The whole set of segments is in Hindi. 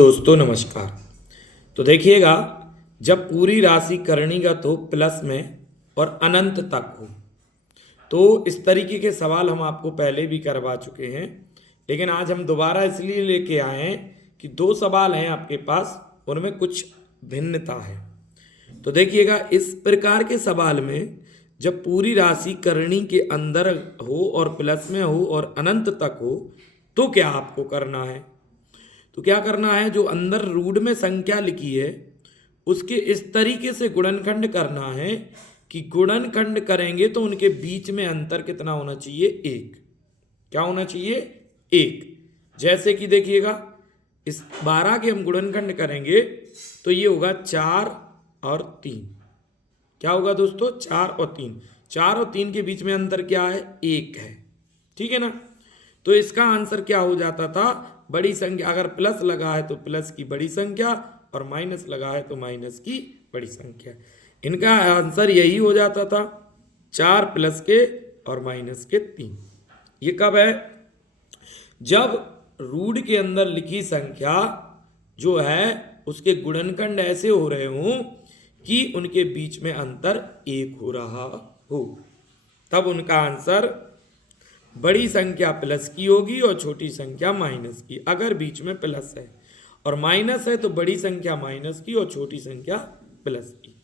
दोस्तों नमस्कार। तो देखिएगा, जब पूरी राशि करणीगत हो प्लस में और अनंत तक हो तो इस तरीके के सवाल हम आपको पहले भी करवा चुके हैं, लेकिन आज हम दोबारा इसलिए लेके आए हैं कि दो सवाल हैं आपके पास, उनमें कुछ भिन्नता है। तो देखिएगा, इस प्रकार के सवाल में जब पूरी राशि करणी के अंदर हो और प्लस में हो और अनंत तक हो तो क्या आपको करना है। तो क्या करना है, जो अंदर रूढ़ में संख्या लिखी है उसके इस तरीके से गुणनखंड करना है कि गुणनखंड करेंगे तो उनके बीच में अंतर कितना होना चाहिए, एक। क्या होना चाहिए, एक। जैसे कि देखिएगा, इस 12 के हम गुणनखंड करेंगे तो ये होगा 4 और 3। क्या होगा दोस्तों, 4 और 3। 4 और 3 के बीच में अंतर क्या है, एक है। ठीक है ना। तो इसका आंसर क्या हो जाता था, बड़ी संख्या अगर प्लस लगा है तो प्लस की बड़ी संख्या और माइनस लगा है तो माइनस की बड़ी संख्या। इनका आंसर यही हो जाता था, 4 प्लस के और माइनस के 3। ये कब है, जब रूढ़ के अंदर लिखी संख्या जो है उसके गुणनखंड ऐसे हो रहे हों कि उनके बीच में अंतर एक हो रहा हो, तब उनका आंसर बड़ी संख्या प्लस की होगी और छोटी संख्या माइनस की। अगर बीच में प्लस है और माइनस है तो बड़ी संख्या माइनस की और छोटी संख्या प्लस की।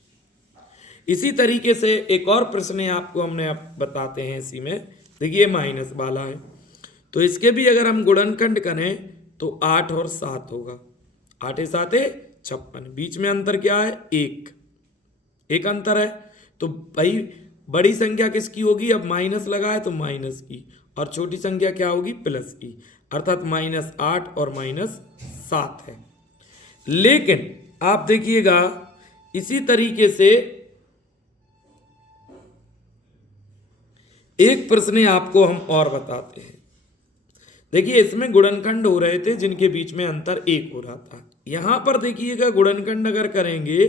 इसी तरीके से एक और प्रश्न आपको हमने अब बताते हैं। इसी में देखिए, माइनस वाला है तो इसके भी अगर हम गुणनखंड करें तो 8 और 7 होगा। 8 7 56। बीच में अंतर क्या है, एक अंतर है। तो भाई बड़ी संख्या किसकी होगी, अब माइनस लगा है तो माइनस की, और छोटी संख्या क्या होगी, प्लस की, अर्थात -8 और -7 है। लेकिन आप देखिएगा, इसी तरीके से एक प्रश्न आपको हम और बताते हैं। देखिए, इसमें गुणनखंड हो रहे थे जिनके बीच में अंतर एक हो रहा था। यहां पर देखिएगा, गुणनखंड अगर करेंगे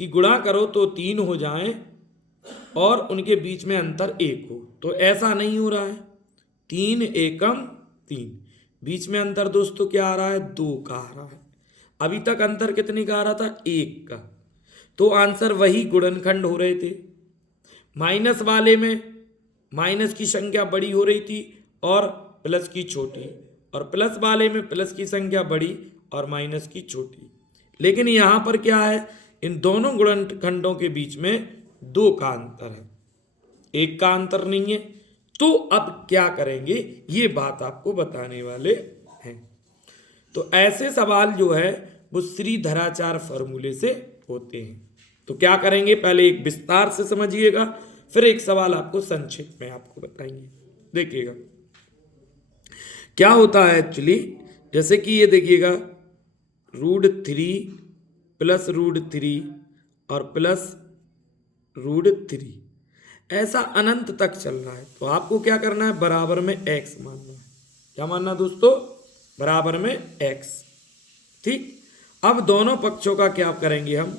कि गुणा करो तो 3 हो जाएं और उनके बीच में अंतर एक हो, तो ऐसा नहीं हो रहा है। 3 एकम 3, बीच में अंतर दोस्तों क्या आ रहा है, 2 का आ रहा है। अभी तक अंतर कितने का आ रहा था, 1 का। तो आंसर वही गुणनखंड हो रहे थे। माइनस वाले में माइनस की संख्या बड़ी हो रही थी और प्लस की छोटी, और प्लस वाले में प्लस की संख्या बड़ी और माइनस की छोटी। लेकिन यहां पर क्या है, इन दोनों गुणनखंडों के बीच में 2 का अंतर है, 1 का अंतर नहीं है। तो अब क्या करेंगे, ये बात आपको बताने वाले हैं। तो ऐसे सवाल जो है वो श्रीधराचार्य फॉर्मूले से होते हैं। तो क्या करेंगे, पहले एक विस्तार से समझिएगा, फिर एक सवाल आपको संक्षिप्त में आपको बताएंगे। देखिएगा क्या होता है एक्चुअली, जैसे कि ये देखिएगा, √3 प्लस √3 और प्लस √3 ऐसा अनंत तक चल रहा है। तो आपको क्या करना है, बराबर में x मानना है। क्या मानना दोस्तों, बराबर में x। ठीक। अब दोनों पक्षों का क्या करेंगे हम,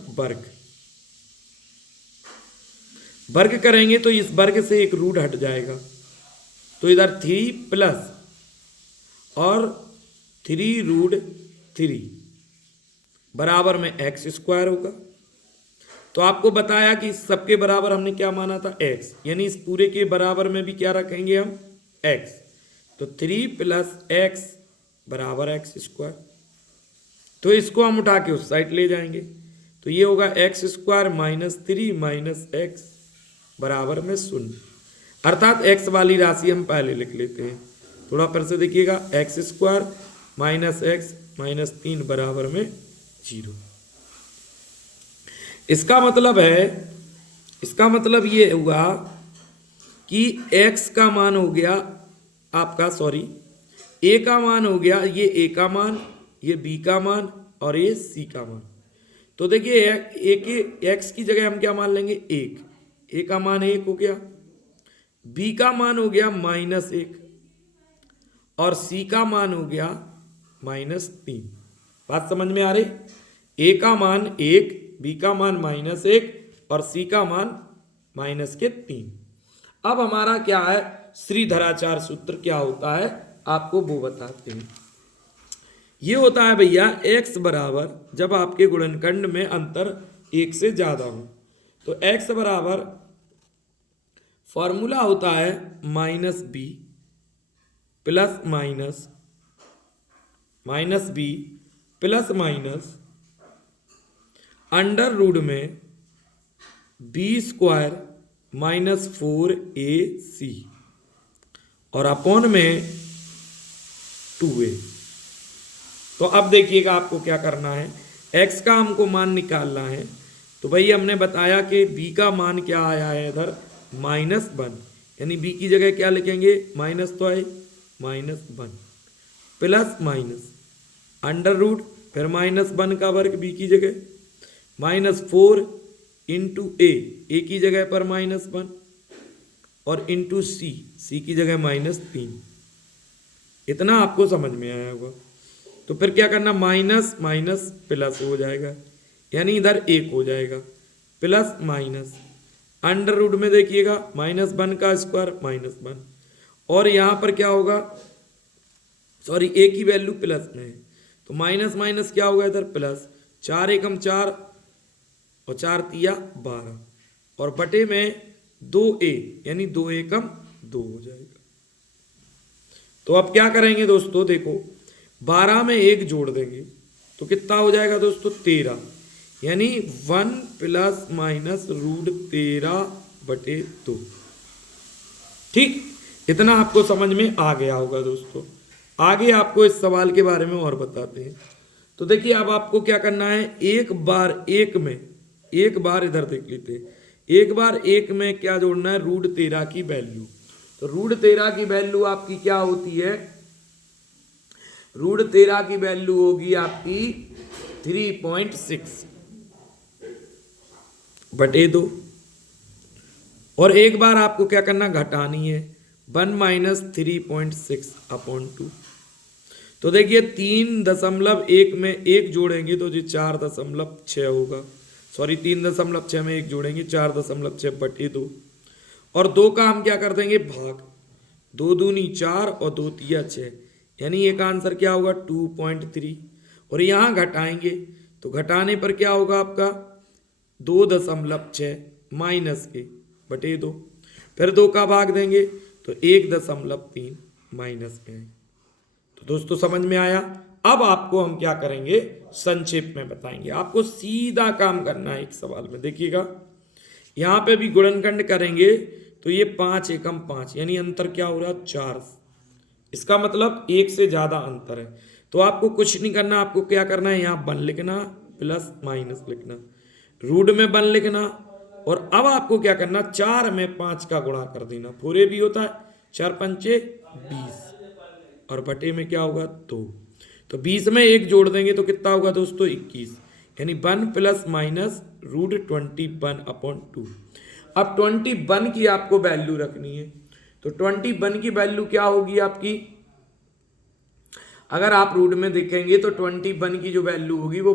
वर्ग करेंगे तो इस वर्ग से एक रूट हट जाएगा, तो इधर 3 प्लस और 3√3 बराबर में x² होगा। तो आपको बताया कि सबके बराबर हमने क्या माना था, x, यानी इस पूरे के बराबर में भी क्या रखेंगे हम, x। तो 3 प्लस x बराबर x²। तो इसको हम उठा के उस साइड ले जाएंगे, तो ये होगा x² -3 माइनस x बराबर में 0। अर्थात x वाली राशि हम पहले लिख लेते हैं। थोड़ा फिर से देखिएगा, x² माइनस x माइनस 3 बराबर में 0। इसका मतलब ये हुआ कि x का मान हो गया आपका, a का मान हो गया, ये a का मान, ये b का मान और ये c का मान। तो देखिए, a के x की जगह हम क्या मान लेंगे, 1। a का मान 1 हो गया, b का मान हो गया -1 और c का मान हो गया -3। बात समझ में आ रही, a का मान 1, b का मान -1 और c का मान -3। अब हमारा क्या है, श्रीधराचार्य सूत्र क्या होता है आपको वो बताते हैं। ये होता है भैया x बराबर जब आपके गुणनखंड में अंतर 1 से ज्यादा हो। तो x बराबर फॉर्मूला होता है -b plus -b plus minus under root में b² -4ac और अपॉन में 2a। तो अब देखिएगा आपको क्या करना है, x का हमको मान निकालना है। तो भाई हमने बताया कि b का मान क्या आया है इधर -1, यानी b की जगह क्या लिखेंगे, माइनस तो है -1 प्लस माइनस अंडर रूट फिर -1 का वर्ग b की जगह -4 इंटू a की जगह पर -1 और इंटू c की जगह -3। इतना आपको समझ में आया होगा। तो फिर क्या करना, माइनस माइनस प्लस हो जाएगा, यानी इधर 1 हो जाएगा प्लस माइनस अंडर रूट में देखिएगा -1 का स्क्वायर -1 और यहाँ पर क्या होगा, सॉरी a की वैल्यू प्लस में है तो माइनस माइनस क्या होगा इधर प्लस, 4 एकम 4 और 4 तिया 12 और बटे में 2a यानी 2 एकम 2 हो जाएगा। तो अब क्या करेंगे दोस्तों, देखो 12 में 1 जोड़ देंगे तो कितना हो जाएगा दोस्तों 13, यानी 1 प्लस माइनस रूट 13/2। ठीक, इतना आपको समझ में आ गया होगा दोस्तों। आगे आपको इस सवाल के बारे में और बताते हैं। तो देखिए अब आपको क्या करना है, एक बार इधर देख लेते हैं, एक बार एक में क्या जोड़ना है, रूट 13 की वैल्यू। तो रूट 13 की वैल्यू आपकी क्या होती है, रूट 13 की वैल्यू होगी आपकी 3.6/2 और एक बार आपको क्या करना, घटानी है 1 माइनस 3.6/2। तो देखिए 3.1 में 1 जोड़ेंगे तो जी 4.6 होगा, सॉरी 3.6 में 1 जोड़ेंगे 4.6/2 और 2 का हम क्या कर देंगे भाग, 2 दूनी 4 और 2 तिया 6, यानी एक आंसर क्या होगा 2.3 और यहाँ घटाएंगे तो घटाने पर क्या होगा आपका 2.6 माइनस के बटे 2, फिर 2 का भाग देंगे तो 1.3 माइनस में। तो दोस्तों समझ में आया। अब आपको हम क्या करेंगे, संक्षेप में बताएंगे, आपको सीधा काम करना है एक सवाल में। देखिएगा यहाँ पे भी गुणनखंड करेंगे तो ये 5 एकम 5 यानी अंतर क्या हो रहा है 4, इसका मतलब 1 से ज्यादा अंतर है। तो आपको कुछ नहीं करना, आपको क्या करना है, यहाँ 1 लिखना प्लस माइनस लिखना, रूट में 1 लिखना और अब आपको क्या करना, 4 में 5 का गुणा कर देना, पूरे भी होता है 4 पंचे 20 और बटे में क्या होगा 2, तो 20 में 1 जोड़ देंगे तो कितना होगा दोस्तों 21, यानी 1 प्लस माइनस रूट 21/2। अब 21 की आपको वैल्यू रखनी है, तो 21 की वैल्यू क्या होगी आपकी, अगर आप रूट में देखेंगे तो 21 की जो वैल्यू होगी वो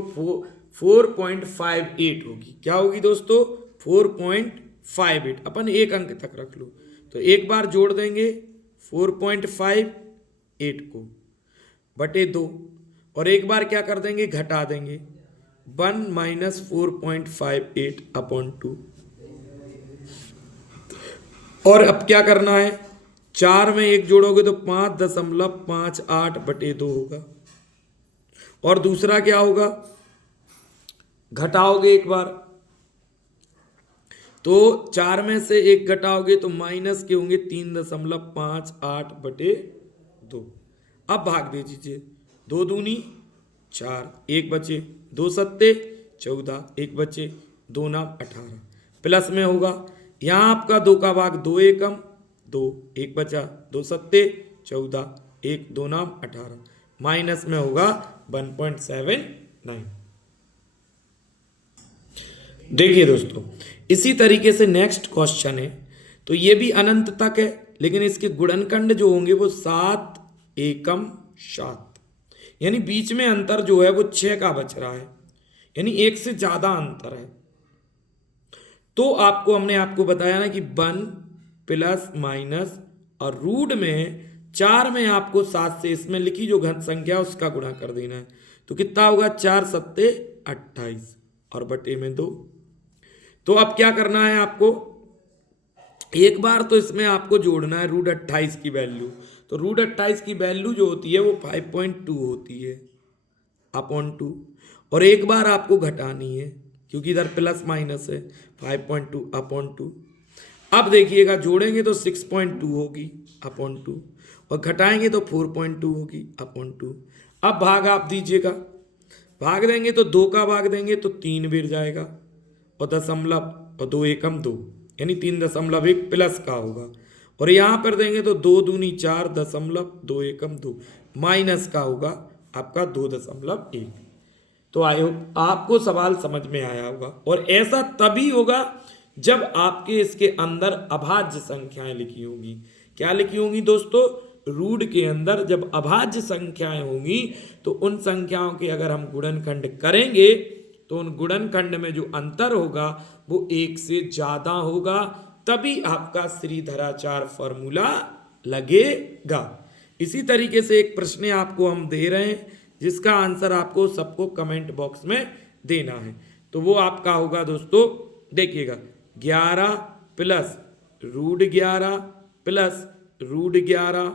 4.58 होगी। क्या होगी दोस्तों 4.58, अपन एक अंक तक रख लो तो एक बार जोड़ देंगे 4.58 को बटे 2 और एक बार क्या कर देंगे घटा देंगे 1 माइनस 4.58/2 और अब क्या करना है, 4 में 1 जोड़ोगे तो 5.58/2 होगा और दूसरा क्या होगा, घटाओगे एक बार तो 4 में से 1 घटाओगे तो माइनस के होंगे 3.58/2। अब भाग दे दीजिए, 2 दूनी 4, 1 बचे, 2 सत्ते 14, 1 बचे, 2 नाम 18, प्लस में होगा यहाँ आपका 2 का भाग 2 एकम 2, 1 बचा, 2 सत्ते 14, 1 2 नाम 18, माइनस में होगा 1.79। देखिए दोस्तों इसी तरीके से नेक्स्ट क्वेश्चन है, तो ये भी अनंत तक है लेकिन इसके गुणनखंड जो होंगे वो 7 एकम 7, यानी बीच में अंतर जो है वो 6 का बच रहा है, यानी 1 से ज्यादा अंतर है। तो हमने आपको बताया ना कि 1 प्लस माइनस और रूट में 4 में आपको 7 से इसमें लिखी जो घन संख्या उसका गुणा कर देना है। तो कितना होगा 4 सत्ते 28 और बटे में 2। तो अब क्या करना है आपको, एक बार तो इसमें आपको जोड़ना है √28 की वैल्यू। तो √28 की वैल्यू जो होती है वो 5.2 होती है अपॉन 2, और एक बार आपको घटानी है क्योंकि इधर प्लस माइनस है। 5.2 अपॉन 2। अब देखिएगा जोड़ेंगे तो 6.2 होगी अपॉन 2 और घटाएंगे तो 4.2 होगी अपॉन 2। अब भाग आप दीजिएगा, भाग देंगे तो 2 का भाग देंगे तो 3 बिर जाएगा और दशमलव और 2 एकम 2 यानी 3.1 प्लस का होगा, और यहाँ पर देंगे तो 2 दूनी 4 दशमलव 2 एकम 2 माइनस का होगा आपका 2.1। तो आई होप आपको सवाल समझ में आया होगा, और ऐसा तभी होगा जब आपके इसके अंदर अभाज्य संख्याएं लिखी होंगी। क्या लिखी होंगी दोस्तों, रूट के अंदर जब अभाज्य संख्याएं होंगी तो उन संख्याओं के अगर हम गुणनखंड करेंगे तो उन गुणनखंड में जो अंतर होगा वो 1 से ज्यादा होगा, तभी आपका श्रीधराचार्य फॉर्मूला लगेगा। इसी तरीके से एक प्रश्न आपको हम दे रहे हैं जिसका आंसर आपको सबको कमेंट बॉक्स में देना है। तो वो आपका होगा दोस्तों, देखिएगा 11 प्लस √11 प्लस √11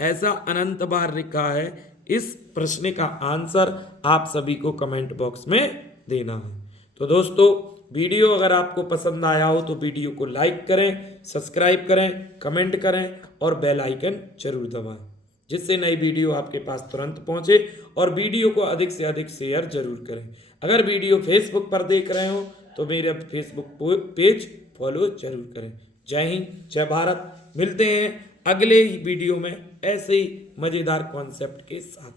ऐसा अनंत बार लिखा है। इस प्रश्न का आंसर आप सभी को कमेंट बॉक्स में देना है। तो दोस्तों वीडियो अगर आपको पसंद आया हो तो वीडियो को लाइक करें, सब्सक्राइब करें, कमेंट करें और बेल आइकन जरूर दबाएं, जिससे नई वीडियो आपके पास तुरंत पहुंचे, और वीडियो को अधिक से अधिक शेयर जरूर करें। अगर वीडियो फेसबुक पर देख रहे हो तो मेरे फेसबुक पेज फॉलो जरूर करें। जय हिंद, जय भारत। मिलते हैं अगले ही वीडियो में ऐसे ही मजेदार कॉन्सेप्ट के साथ।